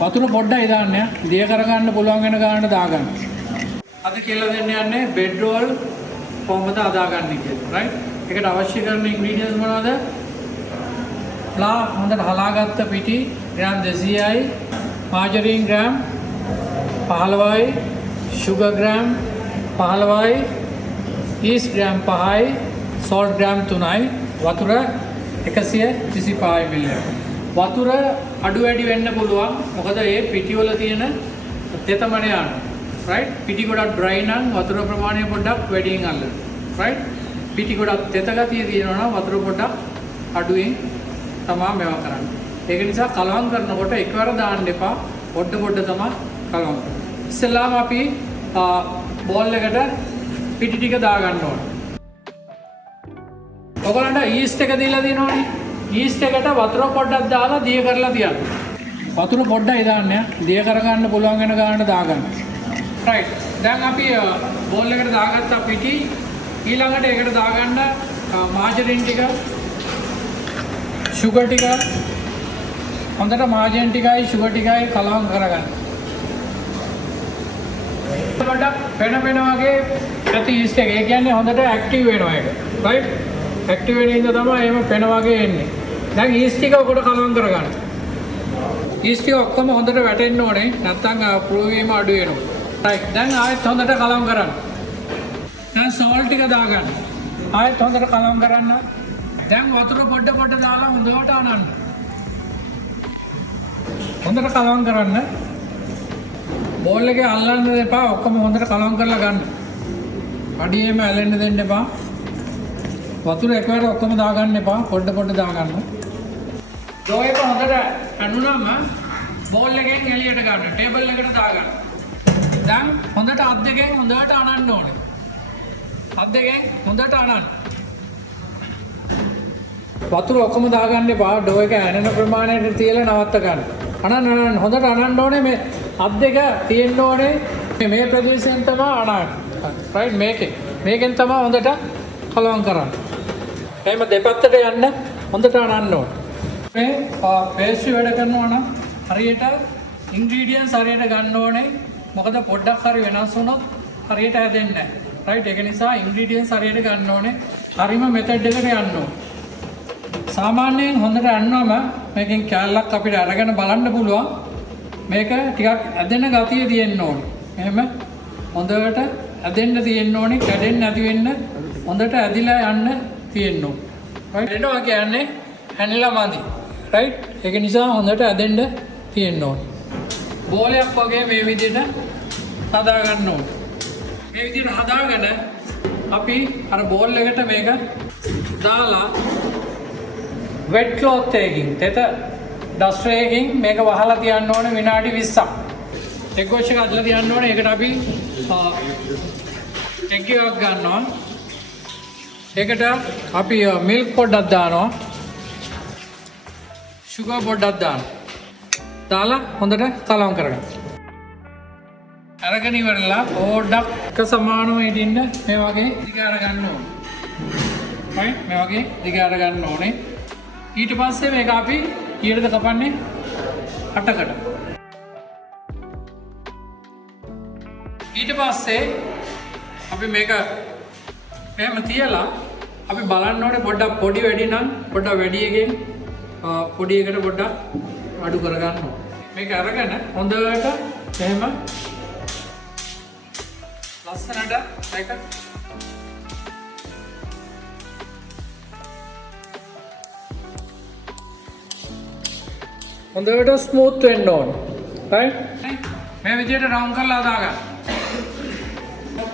වතුර පොඩ්ඩයි දාන්න. දිය කරගන්න පුළුවන් වෙන ගානට දාගන්න. අද කියලා දෙන්න යන්නේ බෙඩ් රෝල් කොහොමද හදාගන්නේ කියලා. right? ඒකට අවශ්‍ය කරන ඉන්ග්‍රීඩියන්ට්ස් මොනවද? ලා හොඳට හලාගත්ත පිටි ග්‍රෑම් 200යි, මාජරින් ග්‍රෑම් 15යි, sugar ග්‍රෑම් 15යි, yeast ග්‍රෑම් 5යි, salt ග්‍රෑම් 3යි, වතුර 135 ml. වතුර අඩු වැඩි වෙන්න පුළුවන්. මොකද මේ පිටිවල තියෙන තෙතමනේ යන. right? පිටි ගොඩක් dry නම් වතුර ප්‍රමාණය පොඩ්ඩක් වැඩියෙන් අල්ලන්න. right? පිටි ගොඩක් තෙත ගතිය තියෙනවා නම් වතුර පොඩ්ඩක් අඩුවෙන් තමයි මේවා කරන්නේ. ඒක නිසා කලවම් කරනකොට එකවර දාන්න එපා. පොඩ පොඩ තමයි කලවම් කරන්නේ. ඉස්සෙල්ලාම අපි බෝල් එකට පිටි ටික දාගන්න ඕනේ. ඔයගලන්ට ඊස්ට් එක දීලා තියෙනවනේ. ඊස්ට් එකට වතුර පොඩ්ඩක් දාලා දිය කරලා තියන්න. වතුර පොඩ්ඩයි දාන්න. දිය කරගන්න පුළුවන් වෙන ගානට දාගන්න. right. දැන් අපි බෝල් එකට දාගත්ත පිටි ඊළඟට ඒකට දාගන්න මාජරින් ටික, sugar ටික, හොඳට මාජරින් ටිකයි sugar ටිකයි කලවම් කරගන්න. පොඩ්ඩක් වෙන වගේ ඇති ඊස්ට් එක. ඒ කියන්නේ හොඳට ඇක්ටිව් වෙනවා ඒක. right? ඇක්ටිව් වෙන ඉඳ තමයි එහෙම පෙන වගේ එන්නේ. දැන් ඊස්ට් ටික උඩ කලවම් කරගන්න. ඊස්ට් ටික ඔක්කොම හොඳට වැටෙන්න ඕනේ. නැත්නම් ප්‍රූව් වීම අඩු වෙනවා. right. දැන් ආයෙත් හොඳට කලවම් කරන්න. දැන් salt ටික දාගන්න. ආයෙත් හොඳට කලවම් කරන්න. දැන් වතුර පොඩ දාලා හොඳට අනන්න. හොඳට කලවම් කරන්න. බෝල් එකේ අල්ලන්න එපා. ඔක්කොම හොඳට කලවම් කරලා ගන්න. අඩියෙම ඇලෙන්න දෙන්න එපා. වතුර එකවර ඔක්කොම දාගන්න එපා. පොඩ දාගන්න. ඩෝ එක හොඳට ඇනුනම බෝල් එකෙන් එළියට ගන්න. ටේබල් එකට දාගන්න. දැන් හොඳට අත් දෙකෙන් හොඳට අනන්න ඕනේ. අත් දෙකෙන් හොඳට අනන්න. වතුර ඔක්කොම දාගන්න එපා. ඩෝ එක ඇනෙන ප්‍රමාණයට තියලා නවත්ත ගන්න. අනන්න හොඳට අනන්න ඕනේ. මේ අත් දෙක තියෙන්න ඕනේ. මේ ප්‍රදේශයෙන් තමයි අනන්න. right? මේකෙන් තමයි හොඳට කලවම් කරන්න. එහෙම දෙපැත්තට යන්න හොඳට අනන්න ඕනේ. මේ පේස්ට්‍රි වැඩ කරනවා නම් හරියට ඉන්ග්‍රීඩියන්ට්ස් හරියට ගන්න ඕනේ. මොකද පොඩ්ඩක් හරි වෙනස් වුණොත් හරියට හැදෙන්නේ නැහැ. right? ඒක නිසා ඉන්ග්‍රීඩියන්ට්ස් හරියට ගන්න ඕනේ. හරිම මෙතඩ් එකට යන්න ඕනේ. සාමාන්‍යයෙන් හොඳට අන්නවම මේකෙන් කැලලක් අපිට අරගෙන බලන්න පුළුවන්. මේක ටිකක් ඇදෙන ගතිය තියෙන්න ඕනේ. එහෙම හොඳට ඇදෙන්න තියෙන්න ඕනේ. කැඩෙන්නේ නැති වෙන්න හොඳට ඇදිලා යන්න තියෙන්න ඕනේ. right? එනවා කියන්නේ හැනිලා මදි. right? ඒක නිසා හොඳට ඇදෙන්න තියෙන්න ඕනේ. බෝලයක් වගේ මේ විදිහට හදා ගන්න ඕනේ. මේ විදිහට හදාගෙන අපි අර බෝල් එකට මේක දාලා wet cloth එකකින් තෙත ඩස්ටර් එකකින් මේක වහලා තියන්න ඕනේ විනාඩි 20ක්. එග් වොෂ් එක අදලා තියන්න ඕනේ. ඒකට අපි එග් එකක් ගන්නවා. ඒකට අපි මිල්ක් පොඩ්ඩක් දානවා. sugar පොඩ්ඩක් දානවා. දාලා හොඳට කලවම් කරගන්න. අරගෙන ඉවරලා පොඩ්ඩක් එක සමානව හිටින්න මේ වගේ දිග අර ගන්න ඕනේ. right? මේ වගේ දිග අර ගන්න ඕනේ. ඊට පස්සේ මේක අපි කීයටද කපන්නේ? 8කට. ඊට පස්සේ අපි මේක එහෙම තියලා අපි බලන්න ඕනේ පොඩ්ඩක් පොඩි වැඩි නම් පොඩ්ඩක් වැඩි එකෙන් පොඩි එකට පොඩ්ඩක් අඩු කරගන්න ඕනේ. මේක අරගෙන හොඳට එහෙම ලස්සනට මේක හොඳට ස්මූත් වෙන්න ඕනේ. right? මේ විදිහට රවුන්ඩ් කරලා දාගන්න.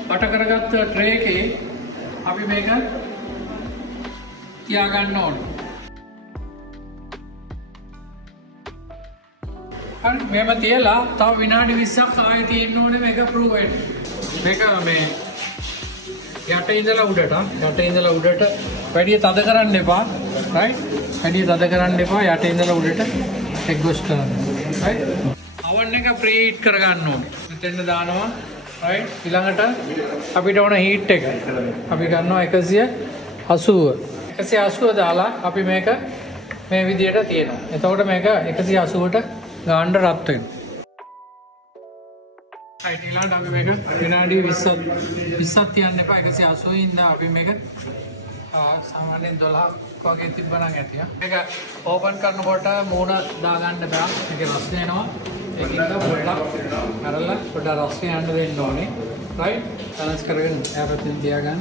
වට කරගත්ත ට්‍රේ එකේ අපි මේක තියාගන්න ඕනේ. හරි මේව තියලා තව විනාඩි 20ක් ආයෙ තියෙන්න ඕනේ මේක ප්‍රූව් වෙන්න. මේක මේ යට ඉඳලා උඩට වැඩි තද කරන්න එපා. right? වැඩි තද කරන්න එපා. යට ඉඳලා උඩට එග් වොෂ් කරන්න. right? oven එක ප්‍රී හීට් කරගන්න ඕනේ. මෙතෙන් දානවා. right? ඊළඟට අපිට ඕන හීට් එක. අපි ගන්නවා 180. 180 දාලා අපි මේක මේ විදියට තියෙනවා. එතකොට මේක 180ට ගාන්න රත් වෙනවා. right ඊළඟට අපි මේක විනාඩි 20ක් තියන්න එපා 180 ඉඳන් අපි මේක සාමාන්‍යයෙන් 12ක් වගේ තිබ්බනම් ඇති. මේක ඕපන් කරනකොට මූණ දාගන්න බෑ. මේක රස් වෙනවා. ඒකින්ද පොඩ්ඩක් අරලා පොඩ්ඩක් රස් යන්න දෙන්න ඕනේ. right balance කරගෙන එයා පැත්තෙන් තියාගන්න.